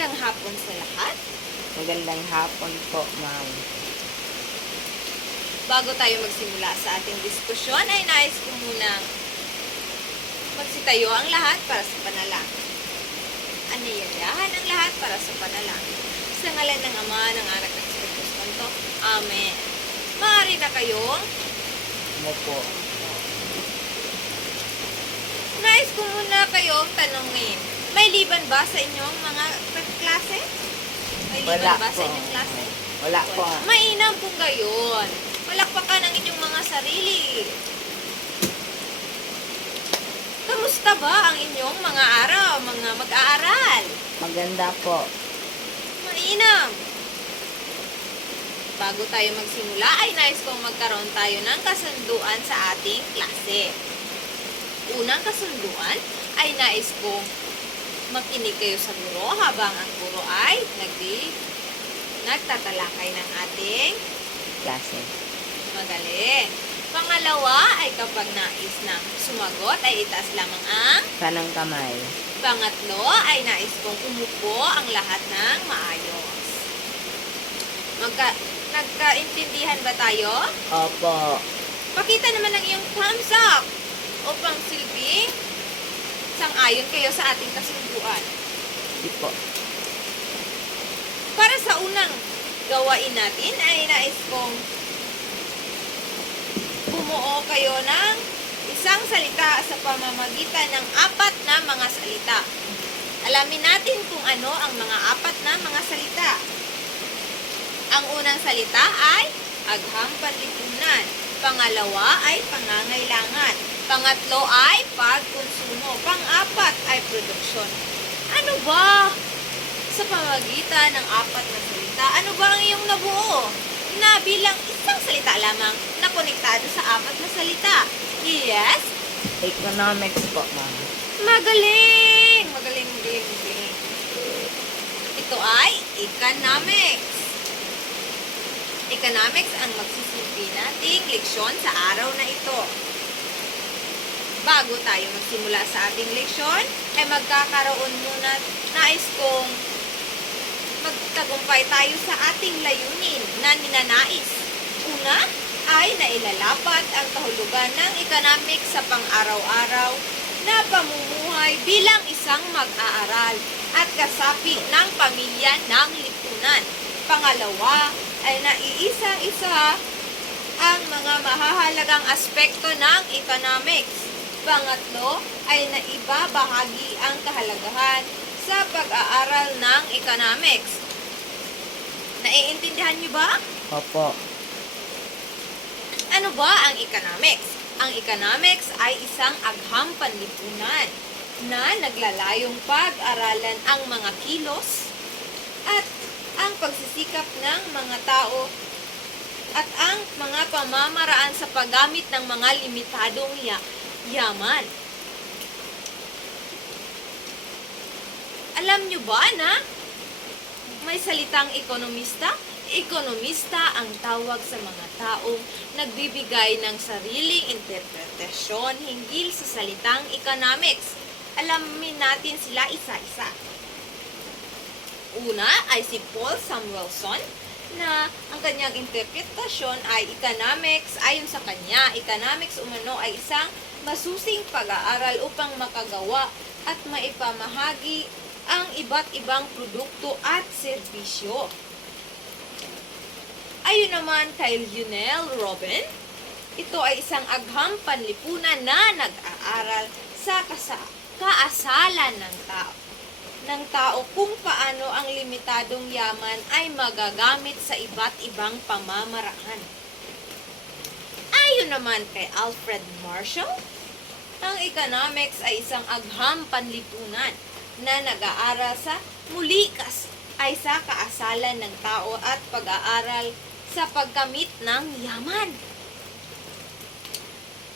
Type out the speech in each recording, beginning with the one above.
Magandang hapon sa lahat. Magandang hapon po, ma'am. Bago tayo magsimula sa ating diskusyon, ay nais ko munang magsitayo ang lahat para sa panalangin. Aniyayahan ang lahat para sa panalangin. Sa ngalan ng Ama, ng Anak, ng Espiritu Santo. Amen. Maaari na kayong Ano po? nais ko muna kayong tanungin. May liban ba sa inyong mga klase? May liban Wala ba sa po. inyong klase? Wala po. Mainam kung gayon. Palakpakan ang inyong mga sarili. Kamusta ba ang inyong mga araw, mga mag-aaral? Maganda po. Mainam. Bago tayo magsimula, ay nais kong magkaroon tayo ng kasunduan sa ating klase. Unang kasunduan ay nais kong makinig kayo sa guro habang ang guro ay nagtatalakay ng ating Klase. magaling. Pangalawa ay kapag nais na sumagot ay itaas lamang ang. Kanang kamay. Pangatlo ay nais kong umupo ang lahat ng maayos. Nagkaintindihan ba tayo? Opo. Pakita naman ang iyong thumbs up upang silbing sang-ayon kayo sa ating kasunduan. Di po. Para sa unang gawain natin ay nais kong bumuo kayo ng isang salita sa pamamagitan ng 4 na mga salita. Alamin natin kung ano ang mga 4 na mga salita. Ang unang salita ay agham panlipunan. Pangalawa ay pangangailangan. Pangatlo ay pagkonsumo. Pang-4 ay produksyon. Ano ba? Sa pamamagitan ng 4 na salita, ano ba ang iyong nabuo? Na bilang isang salita lamang na konektado sa 4 na salita. Yes? Economics po, ma'am. Magaling! Magaling. Ito ay economics. Economics ang magsisilbi nating leksyon sa araw na ito. Bago tayo magsimula sa ating leksyon, ay magkakaroon muna nais kong magtagumpay tayo sa ating layunin na ninanais. Una ay nailalapat ang kahulugan ng economics sa pang-araw-araw na pamumuhay bilang isang mag-aaral at kasapi ng pamilya ng lipunan. Pangalawa ay naiisa-isa ang mga mahahalagang aspekto ng economics. Pangatlo ay naibabahagi ang kahalagahan sa pag-aaral ng economics. Naiintindihan niyo ba? Opo. Ano ba ang economics? Ang economics ay isang agham panlipunan na naglalayong pag-aralan ang mga kilos at ang pagsisikap ng mga tao at ang mga pamamaraan sa paggamit ng mga limitadong yaman. Alam nyo ba na may salitang ekonomista? Ekonomista ang tawag sa mga taong nagbibigay ng sariling interpretasyon hinggil sa salitang economics. Alamin natin sila isa-isa. Una ay si Paul Samuelson na ang kanyang interpretasyon ay economics. Ayon sa kanya, economics umano ay isang masusing pag-aaral upang makagawa at maipamahagi ang iba't ibang produkto at serbisyo. Ayon naman kay Lionel Robin, ito ay isang agham panlipunan na nag-aaral sa kaasalan ng tao kung paano ang limitadong yaman ay magagamit sa iba't ibang pamamaraan. Ayon naman kay Alfred Marshall, ang economics ay isang agham panlipunan na nag-aaral sa ay sa kaasalan ng tao at pag-aaral sa pagkamit ng yaman.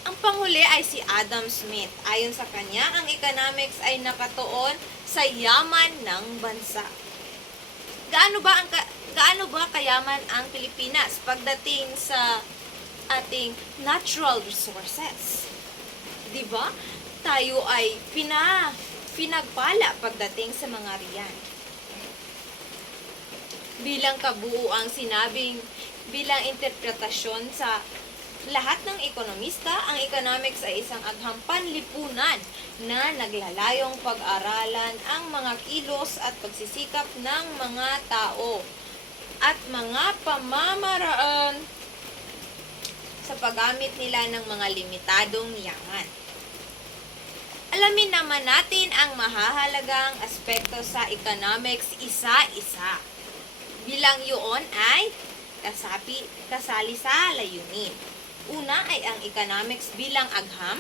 Ang panghuli ay si Adam Smith. Ayon sa kanya, ang economics ay nakatuon sa yaman ng bansa. Gaano ba kayaman ang Pilipinas pagdating sa ating natural resources? 'Di ba? Tayo ay pinagpala pagdating sa mga riyan. bilang kabuuang sinabing bilang interpretasyon sa lahat ng ekonomista, ang economics ay isang agham panlipunan na naglalayong pag-aralan ang mga kilos at pagsisikap ng mga tao at mga pamamaraan sa paggamit nila ng mga limitadong yaman. Alamin naman natin ang mahahalagang aspekto sa economics isa-isa. Bilang yun ay kasali sa layunin. Una ay ang economics bilang agham.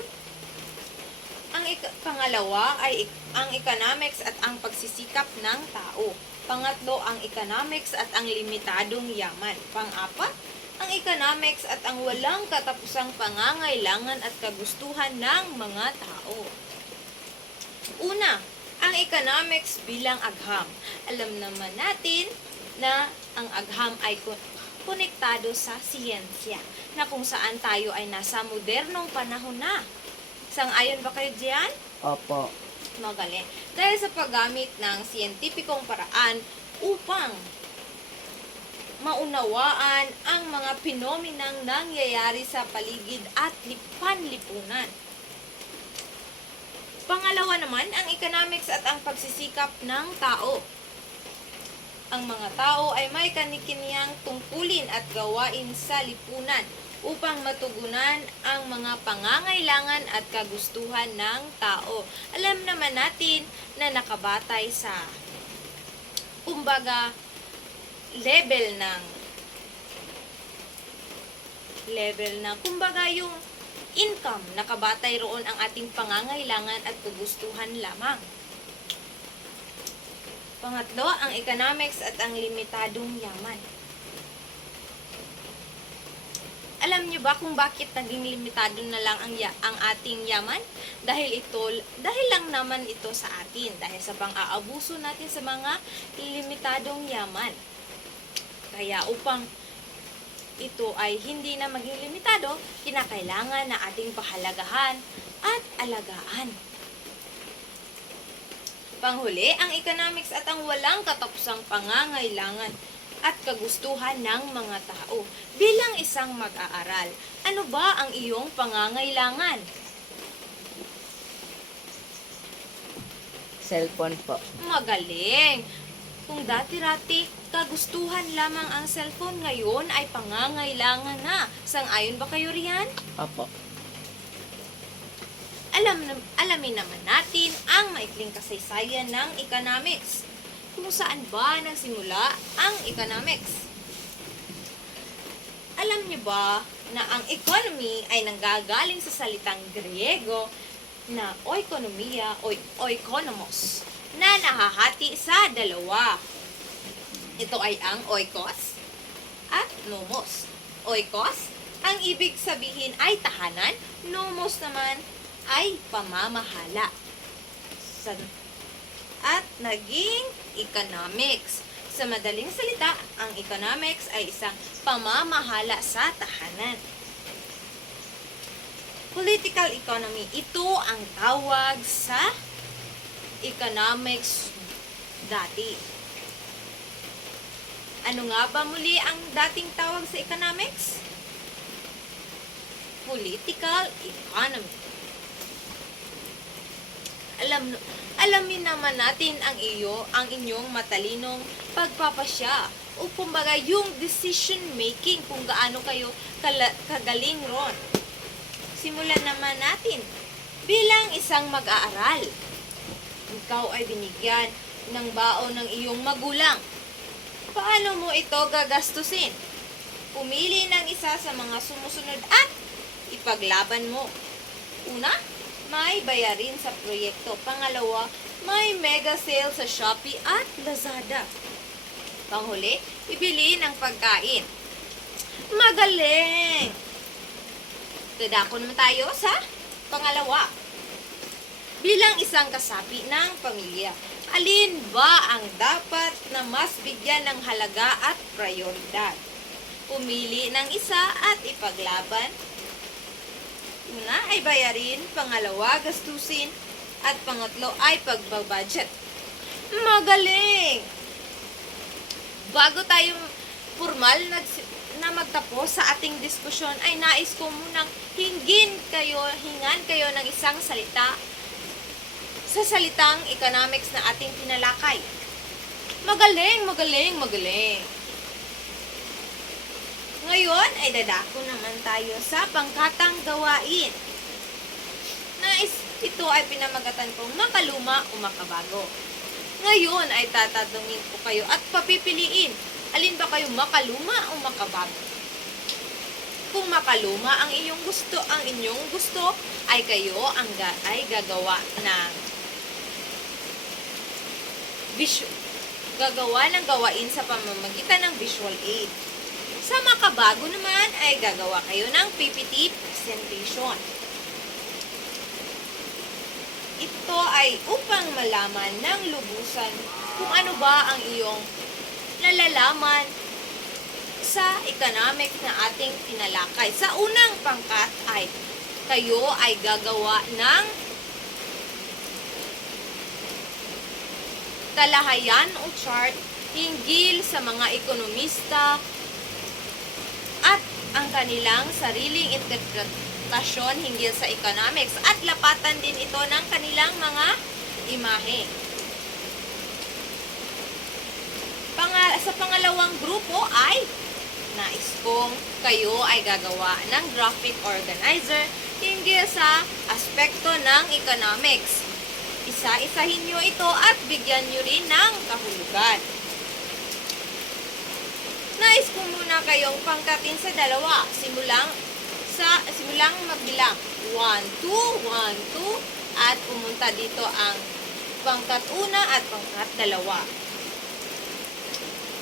Pangalawa ay ang economics at ang pagsisikap ng tao. Pangatlo, ang economics at ang limitadong yaman. Pang-apat, ang economics at ang walang katapusang pangangailangan at kagustuhan ng mga tao. Una, ang economics bilang agham. Alam naman natin na ang agham ay konektado sa siyensya, na kung saan tayo ay nasa modernong panahon na. Sang-ayon ba kayo diyan? Opo. Magaling. Dahil sa paggamit ng siyentipikong paraan upang maunawaan ang mga pinomenang nangyayari sa paligid at panlipunan. Pangalawa naman, ang economics at ang pagsisikap ng tao. Ang mga tao ay may kanikinyang tungkulin at gawain sa lipunan upang matugunan ang mga pangangailangan at kagustuhan ng tao. Alam naman natin na nakabatay sa kumbaga level ng kumbaga yung income, nakabatay roon ang ating pangangailangan at kagustuhan lamang. Pangatlo, ang economics at ang limitadong yaman. Alam niyo ba kung bakit naging limitado na lang ang ating yaman? Dahil lang naman ito sa atin, dahil sa pang-aabuso natin sa mga limitadong yaman. Kaya upang ito ay hindi na maging limitado, kinakailangan na ating pahalagahan at alagaan. Panghuli, ang economics at ang walang katapusang pangangailangan at kagustuhan ng mga tao. Bilang isang mag-aaral, ano ba ang iyong pangangailangan? Cellphone po. Magaling! Kung dati-rati, kagustuhan lamang ang cellphone, ngayon ay pangangailangan na. Sang-ayon ba kayo riyan? Opo. Alamin naman natin ang maikling kasaysayan ng economics. Kung saan ba nagsimula ang economics? Alam niyo ba na ang economy ay nanggagaling sa salitang Griego na oikonomiya o oikonomos na nahahati sa dalawa. Ito ay ang oikos at nomos. Oikos, ang ibig sabihin ay tahanan, nomos naman ay pamamahala. At naging economics. Sa madaling salita, ang economics ay isang pamamahala sa tahanan. Political economy, ito ang tawag sa economics dati. Ano nga ba muli ang dating tawag sa economics? Political economy. Alamin naman natin ang inyong matalinong pagpapasya o kumbaga yung decision making kung gaano kayo kagaling ron. Simulan naman natin. Bilang isang mag-aaral, ikaw ay binigyan ng baon ng iyong magulang. Paano mo ito gagastusin? Pumili ng isa sa mga sumusunod at ipaglaban mo. Una, may bayarin sa proyekto. Pangalawa, may mega sale sa Shopee at Lazada. Panghuli, ibili ng pagkain. Magaling! Dadako naman tayo sa pangalawa. Bilang isang kasapi ng pamilya, alin ba ang dapat na mas bigyan ng halaga at prioridad? Pumili ng isa at ipaglaban. Una ay bayarin, pangalawa gastusin, at pangatlo ay pagbabudget. Magaling! bago tayo formal na magtapos sa ating diskusyon, ay nais ko munang hingan kayo ng isang salita sa salitang economics na ating tinalakay. Magaling, magaling, magaling. Ngayon ay dadako naman tayo sa pangkatang gawain. Ito ay pinamagatan kong makaluma o makabago. Ngayon ay tatanungin ko kayo at papipiliin. Alin ba kayo, makaluma o makabago? Kung makaluma ang inyong gusto, ay kayo ay gagawa ng gawain sa pamamagitan ng visual aid. Sa makabago naman ay gagawa kayo ng PPT presentation. Ito ay upang malaman ng lubusan kung ano ba ang iyong nalalaman sa economics na ating tinalakay. Sa unang pangkat ay kayo ay gagawa ng talahayan o chart hinggil sa mga ekonomista at ang kanilang sariling interpretasyon hinggil sa economics at lapatan din ito ng kanilang mga imahe. Sa pangalawang grupo ay nais kong kayo ay gagawa ng graphic organizer hinggil sa aspekto ng economics. Isa-isahin nyo ito at bigyan nyo rin ng kahulugan. Nais ko muna kayong pangkatin sa dalawa. Simulang magbilang. 1, 2, 1, 2. At pumunta dito ang pangkat una at pangkat dalawa.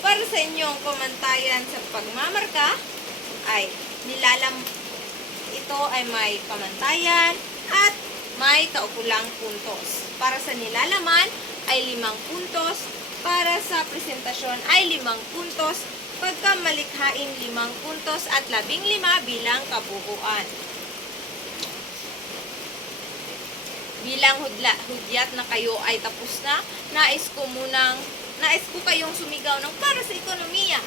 Para sa inyong pamantayan sa pagmamarka, ay ito ay may pamantayan at may kaukulang puntos. Para sa nilalaman ay 5 puntos. Para sa presentasyon ay 5 puntos. Pagkamalikhain 5 puntos at 15 bilang kabuuan. Bilang hudyat na kayo ay tapos na, nais ko kayong sumigaw ng para sa ekonomiya.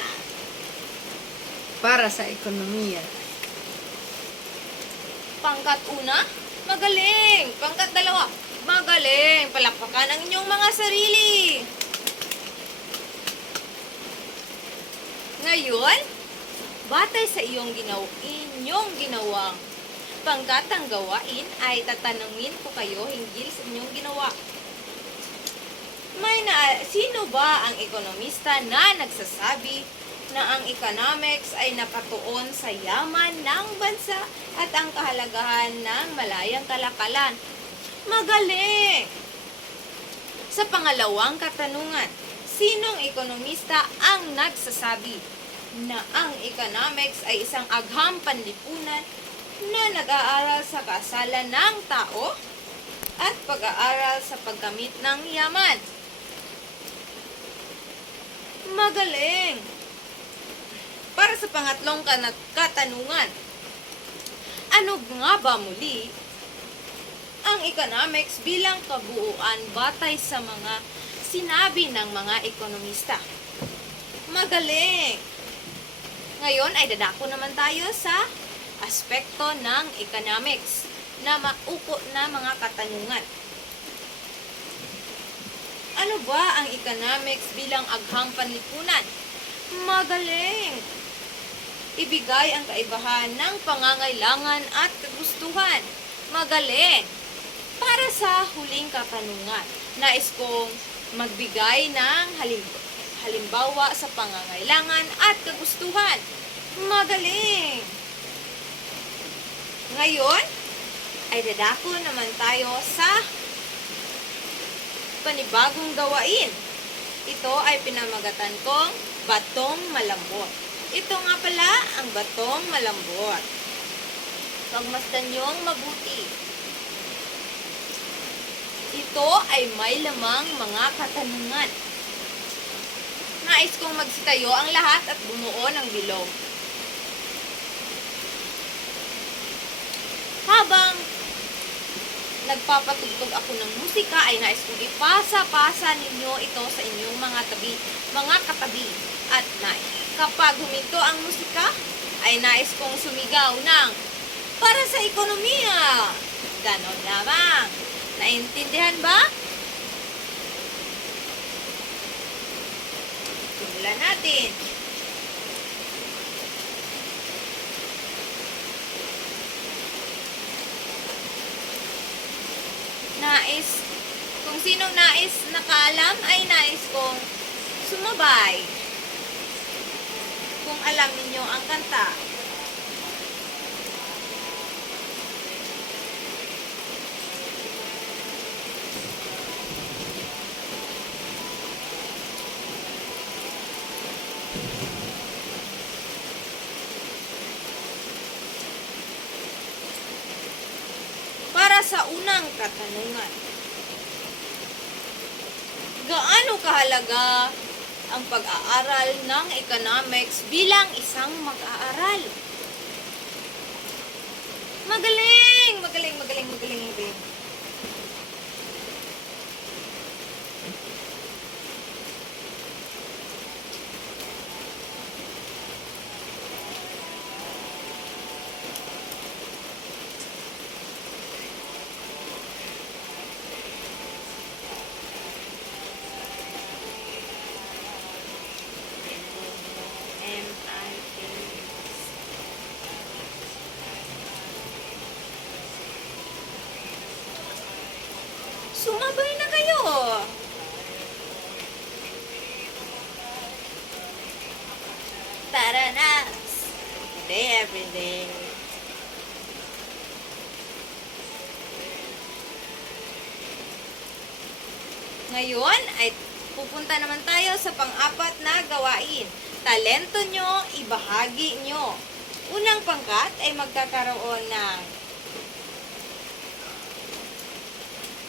Para sa ekonomiya. Pangkat una, magaling. Pangkat dalawa, magaling. Palakpakan ang inyong mga sarili. Ngayon, batay sa inyong ginawang pangkatang gawain, ay tatanungin ko kayo hinggil sa inyong ginawa. Sino ba ang ekonomista na nagsasabi na ang economics ay nakatuon sa yaman ng bansa at ang kahalagahan ng malayang kalakalan? Magaling! Sa pangalawang katanungan, sinong ekonomista ang nagsasabi na ang economics ay isang agham panlipunan na nag-aaral sa kasalan ng tao at pag-aaral sa paggamit ng yaman? Magaling! Para sa pangatlong katanungan, ano nga ba muli ang economics bilang kabuuan batay sa mga sinabi ng mga ekonomista? Magaling! Ngayon ay dadako naman tayo sa aspekto ng economics na mauko na mga katanungan. Ano ba ang economics bilang agham panlipunan? Magaling! Ibigay ang kaibahan ng pangangailangan at kagustuhan. Magaling! Para sa huling katanungan, nais kong magbigay ng halimbawa sa pangangailangan at kagustuhan. Magaling! Ngayon, ay dadako naman tayo sa panibagong gawain. Ito ay pinamagatan kong batong malambot. Ito nga pala ang batong malambot. Pagmasdan niyong mabuti. Ito ay may lamang mga katanungan. Nais kong magsitayo ang lahat at bumuo ng bilog. nagpapatugtog ako ng musika, ay nais kong ipasa-pasa ninyo ito sa inyong mga katabi. At kapag huminto ang musika, ay nais kong sumigaw ng para sa ekonomiya. Ganon lamang. Naintindihan ba? Simulan natin. Kung sinong nais nakaalam, ay nais kong sumabay. Kung alam ninyo ang kanta. Para sa unang katanungan, gaano kahalaga ang pag-aaral ng economics bilang isang mag-aaral? Magaling! Magaling, magaling, magaling, magaling. Sumabay na kayo. Tara na. Today, every day. Ngayon ay pupunta naman tayo sa pang-apat na gawain. Talento nyo, ibahagi nyo. Unang pangkat ay magkakaroon ng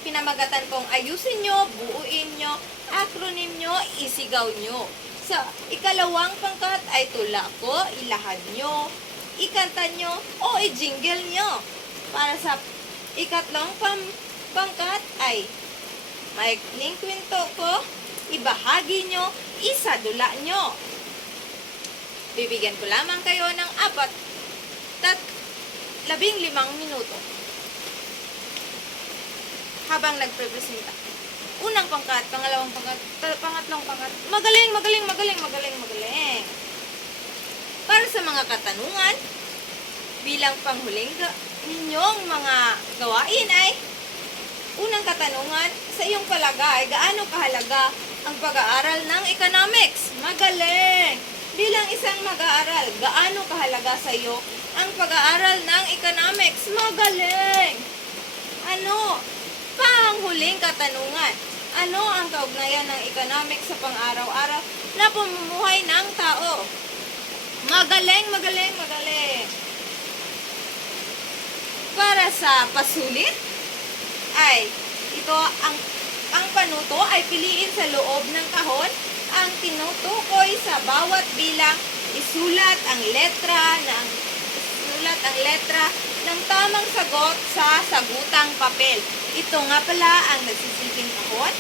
pinamagatan kong ayusin nyo, buuin nyo, acronym nyo, isigaw nyo. Sa ikalawang pangkat ay tula ko, ilahad nyo, ikanta nyo, o i-jingle nyo. Para sa ikatlong pangkat ay maikling kwento ko, ibahagi nyo, isadula nyo. Bibigyan ko lamang kayo ng 15 minuto. Habang nagprepresenta. Unang pangkat, pangalawang pangkat, pangatlong pangkat. Magaling, magaling, magaling, magaling, magaling. Para sa mga katanungan, bilang panghuling ninyong mga gawain ay, unang katanungan, sa iyong palagay, gaano kahalaga ang pag-aaral ng economics? Magaling! Bilang isang mag-aaral, gaano kahalaga sa iyo ang pag-aaral ng economics? Magaling! Ano? Panghuling katanungan. Ano ang kaugnayan ng economics sa pang-araw-araw na pamumuhay ng tao? Magaling, magaling, magaling. Para sa pasulit, ay ito ang panuto ay piliin sa loob ng kahon. Ang tinutukoy sa bawat bilang, isulat ang letra ng tamang sagot sa sagutang papel. Ito nga pala ang nagsisibing kahon.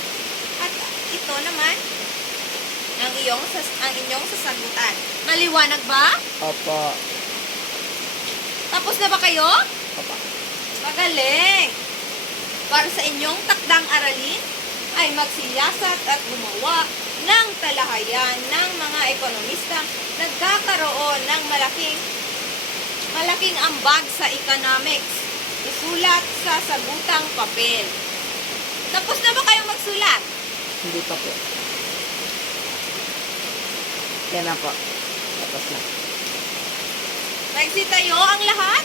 At ito naman ang inyong sasagutan. Maliwanag ba? Opo. Tapos na ba kayo? Opo. Magaling! Para sa inyong takdang aralin, ay magsiyasat at gumawa ng talahayan ng mga ekonomista nagkakaroon ng malaking ambag sa economics. Isulat sa sagutang papel. Tapos na ba kayong magsulat? Hindi pa po. Yan na po. Tapos na. Nagsitayo ang lahat?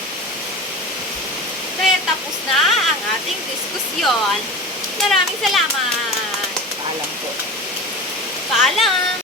Kaya tapos na ang ating diskusyon. Maraming salamat. Paalam po. Paalam!